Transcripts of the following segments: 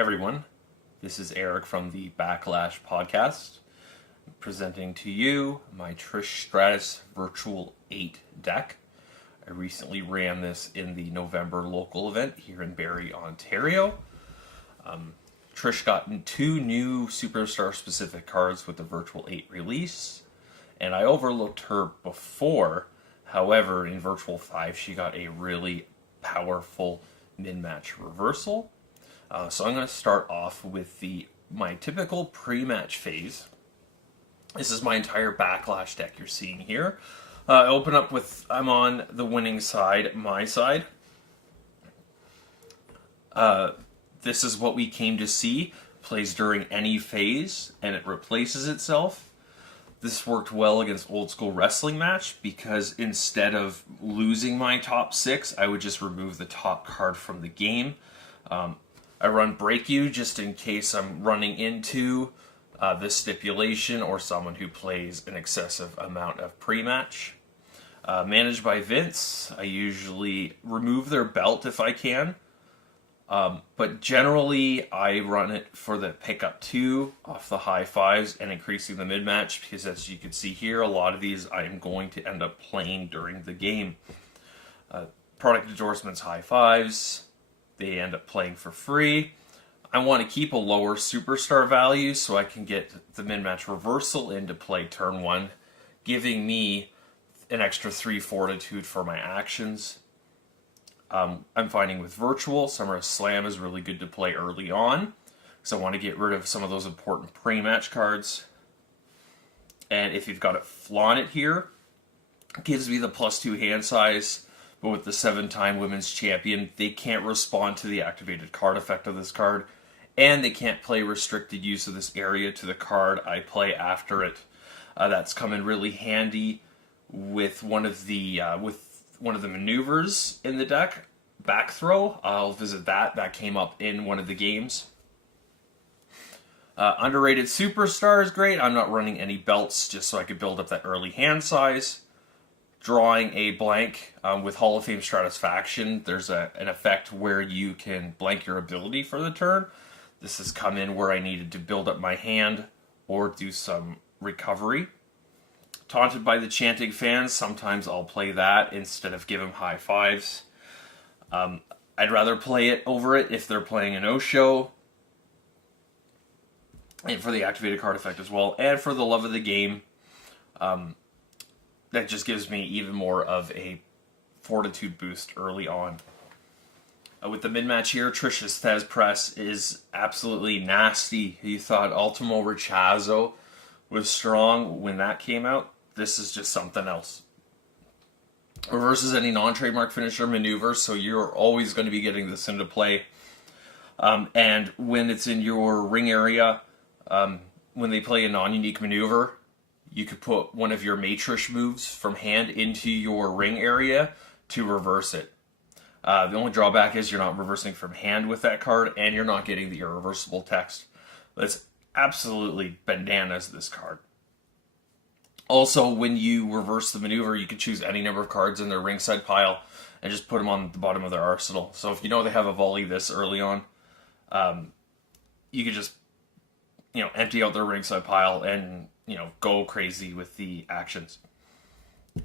Everyone, this is Eric from the Backlash podcast, presenting to you my Trish Stratus Virtual 8 deck. I recently ran this in the November local event here in Barrie, Ontario. Trish got 2 new Superstar specific cards with the Virtual 8 release, and I overlooked her before. However, in Virtual 5 she got a really powerful min-match reversal. So I'm going to start off with my typical pre-match phase. This is my entire Backlash deck you're seeing here. I open up with, I'm on the winning side, my side. This is what we came to see. Plays during any phase, and it replaces itself. This worked well against Old School Wrestling Match, because instead of losing my top 6, I would just remove the top card from the game. I run Break You just in case I'm running into this stipulation or someone who plays an excessive amount of pre-match. Managed by Vince, I usually remove their belt if I can. But generally, I run it for the pickup 2 off the high fives and increasing the mid-match, because as you can see here, a lot of these I am going to end up playing during the game. Product endorsements, high fives. They end up playing for free. I want to keep a lower superstar value so I can get the min-match reversal into play turn 1, giving me an extra 3 fortitude for my actions. I'm finding with Virtual, Summer Slam is really good to play early on, because I want to get rid of some of those important pre-match cards. And if you've got it flaunt it here, it gives me the +2 hand size. But with the 7-time women's champion, they can't respond to the activated card effect of this card, and they can't play restricted use of this area to the card I play after it. That's come in really handy with one of the maneuvers in the deck, Back Throw. I'll visit that. That came up in one of the games. Underrated Superstar is great. I'm not running any belts just so I could build up that early hand size. Drawing a blank with Hall of Fame Stratisfaction, there's an effect where you can blank your ability for the turn. This has come in where I needed to build up my hand or do some recovery. Taunted by the Chanting Fans, sometimes I'll play that instead of give them high fives. I'd rather play it over it if they're playing a no-show. And for the activated card effect as well. And for the love of the game, that just gives me even more of a fortitude boost early on. With the mid-match here, Trish's Thez Press is absolutely nasty. You thought Ultimo Rechazo was strong when that came out. This is just something else. Reverses any non-trademark finisher maneuver, so you're always going to be getting this into play. And when it's in your ring area, when they play a non-unique maneuver, you could put one of your Matrish moves from hand into your ring area to reverse it. The only drawback is you're not reversing from hand with that card, and you're not getting the irreversible text. That's absolutely bananas, this card. Also, when you reverse the maneuver, you can choose any number of cards in their ringside pile and just put them on the bottom of their arsenal. So if you know they have a volley this early on, you could just empty out their ringside pile and go crazy with the actions.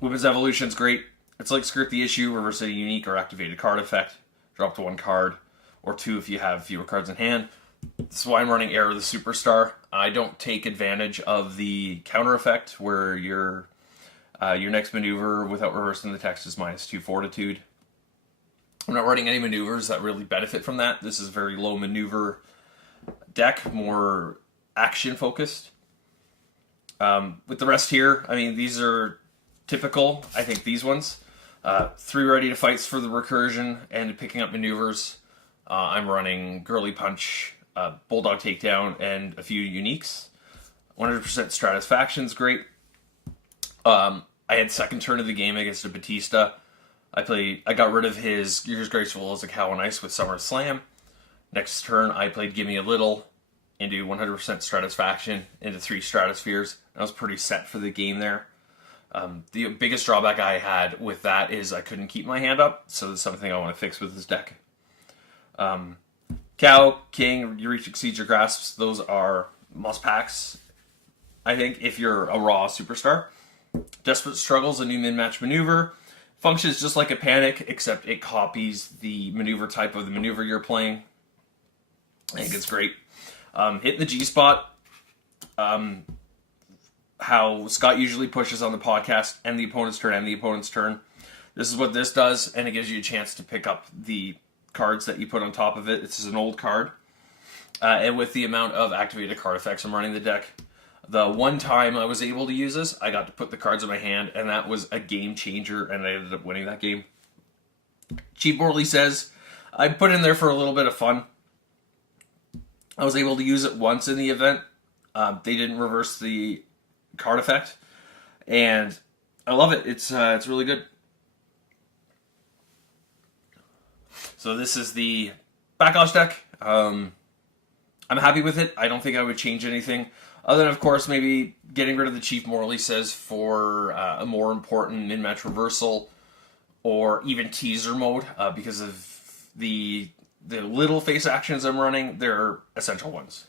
Women's Evolution's great. It's like Skirt the Issue, reverse a unique or activated card effect, drop to 1 card, or 2 if you have fewer cards in hand. This is why I'm running Era the Superstar. I don't take advantage of the counter effect where your next maneuver without reversing the text is -2 fortitude. I'm not running any maneuvers that really benefit from that. This is very low maneuver deck, more action focused. With the rest here, I mean, these are typical. I think these ones. 3 ready to fights for the recursion and picking up maneuvers. I'm running Girly Punch, Bulldog Takedown, and a few uniques. 100% Stratisfaction's great. I had second turn of the game against a Batista. I got rid of his You're as Graceful as a Cow on Ice with Summer Slam. Next turn, I played Gimme a Little into 100% Stratisfaction into 3 Stratospheres. I was pretty set for the game there. The biggest drawback I had with that is I couldn't keep my hand up, so that's something I want to fix with this deck. Cow, King, You Reach Exceeds Your Grasps, those are must packs, I think, if you're a raw superstar. Desperate Struggles, a new min-match maneuver. Functions just like a panic, except it copies the maneuver type of the maneuver you're playing. I think it's great. Hitting the G-spot. How Scott usually pushes on the podcast, end the opponent's turn, end the opponent's turn. This is what this does, and it gives you a chance to pick up the cards that you put on top of it. This is an old card. And with the amount of activated card effects I'm running the deck, the one time I was able to use this, I got to put the cards in my hand, and that was a game changer, and I ended up winning that game. Chief Morley says, I put in there for a little bit of fun. I was able to use it once in the event. They didn't reverse the card effect, and I love it. It's really good. So this is the Backlash deck. I'm happy with it. I don't think I would change anything, other than, of course, maybe getting rid of the Chief Morley says for a more important min-match reversal, or even teaser mode, because of the little face actions I'm running. They're essential ones.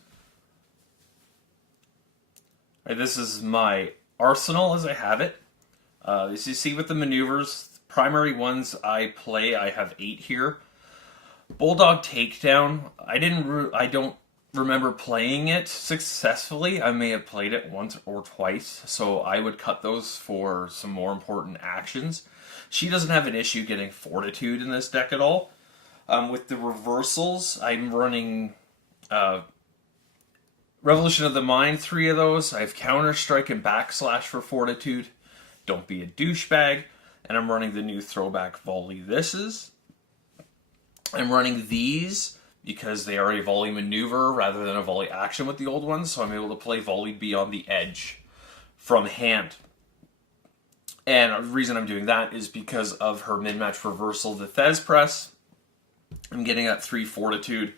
This is my arsenal as I have it. As you see with the maneuvers, primary ones I play, I have 8 here. Bulldog Takedown, I don't remember playing it successfully. I may have played it once or twice, so I would cut those for some more important actions. She doesn't have an issue getting Fortitude in this deck at all. With the reversals, I'm running Revolution of the Mind, 3 of those. I have Counter Strike and Backslash for Fortitude. Don't Be a Douchebag. And I'm running the new Throwback Volley Thises. I'm running these because they are a volley maneuver rather than a volley action with the old ones, so I'm able to play Volley Beyond the Edge from hand. And the reason I'm doing that is because of her mid-match reversal, the Thez Press. I'm getting that 3 Fortitude,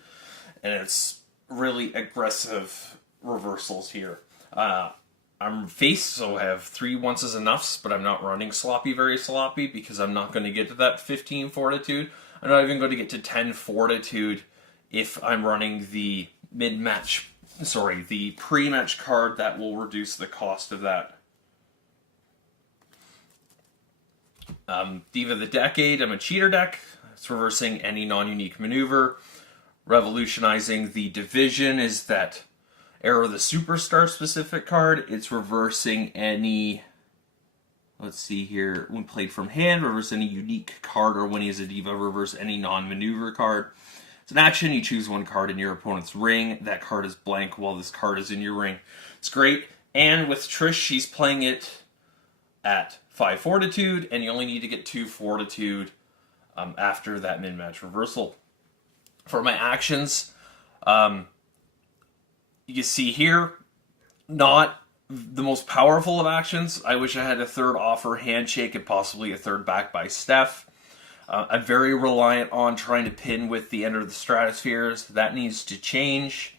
and it's really aggressive reversals here. I'm face, so I have 3 onces enoughs, but I'm not running very sloppy, because I'm not going to get to that 15 Fortitude. I'm not even going to get to 10 Fortitude if I'm running the the pre-match card that will reduce the cost of that. Diva the Decade, I'm a cheater deck. It's reversing any non-unique maneuver. Revolutionizing the Division is that Era of the Superstar specific card. It's reversing any, let's see here, when played from hand, reverse any unique card, or when he is a diva, reverse any non-maneuver card. It's an action, you choose one card in your opponent's ring. That card is blank while this card is in your ring. It's great, and with Trish, she's playing it at 5 Fortitude, and you only need to get 2 Fortitude after that min-match reversal. For my actions, you can see here, not the most powerful of actions. I wish I had a third offer handshake and possibly a third back by Steph. I'm very reliant on trying to pin with the Enter the Stratospheres. That needs to change.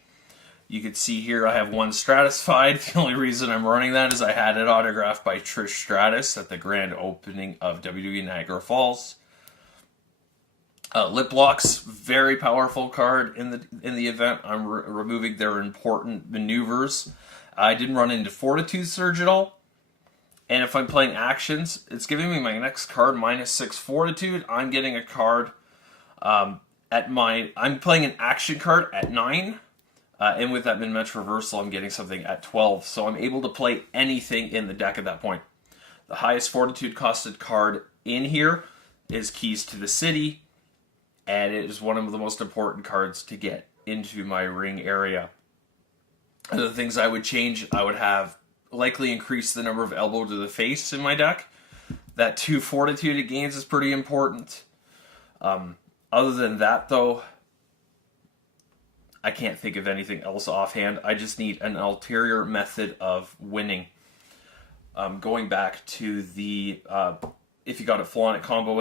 You can see here I have 1 Stratified. The only reason I'm running that is I had it autographed by Trish Stratus at the grand opening of WWE Niagara Falls. Lip Locks, very powerful card in the event. I'm removing their important maneuvers. I didn't run into Fortitude Surge at all. And if I'm playing actions, it's giving me my next card -6 Fortitude. I'm getting a card I'm playing an action card at 9. And with that min-match reversal, I'm getting something at 12. So I'm able to play anything in the deck at that point. The highest Fortitude costed card in here is Keys to the City. And it is one of the most important cards to get into my ring area. Other things I would change, I would have likely increase the number of elbow to the face in my deck. That 2 Fortitude it gains is pretty important. Other than that, though, I can't think of anything else offhand. I just need an ulterior method of winning. Going back to the if you got a Flaunt combo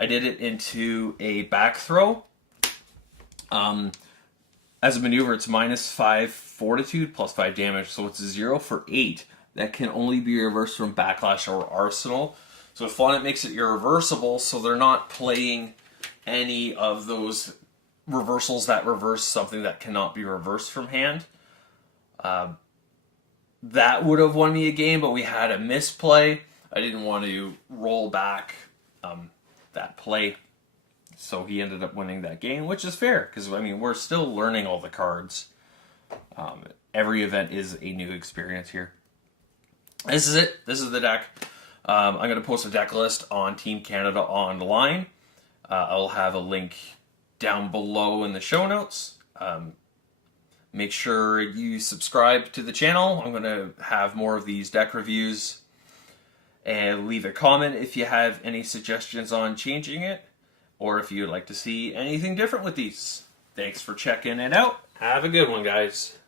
I did it into a back throw. As a maneuver, it's -5 Fortitude, +5 damage, so it's a 0 for 8. That can only be reversed from Backlash or Arsenal. So with Flaunt, it makes it irreversible, so they're not playing any of those reversals that reverse something that cannot be reversed from hand. That would have won me a game, but we had a misplay. I didn't want to roll back that play, so he ended up winning that game, which is fair, because, I mean, we're still learning all the cards. Every event is a new experience here. This is it. This is the deck. I'm going to post a deck list on Team Canada online. I'll have a link down below in the show notes. Make sure you subscribe to the channel. I'm going to have more of these deck reviews. And leave a comment if you have any suggestions on changing it, or if you'd like to see anything different with these. Thanks for checking it out. Have a good one, guys.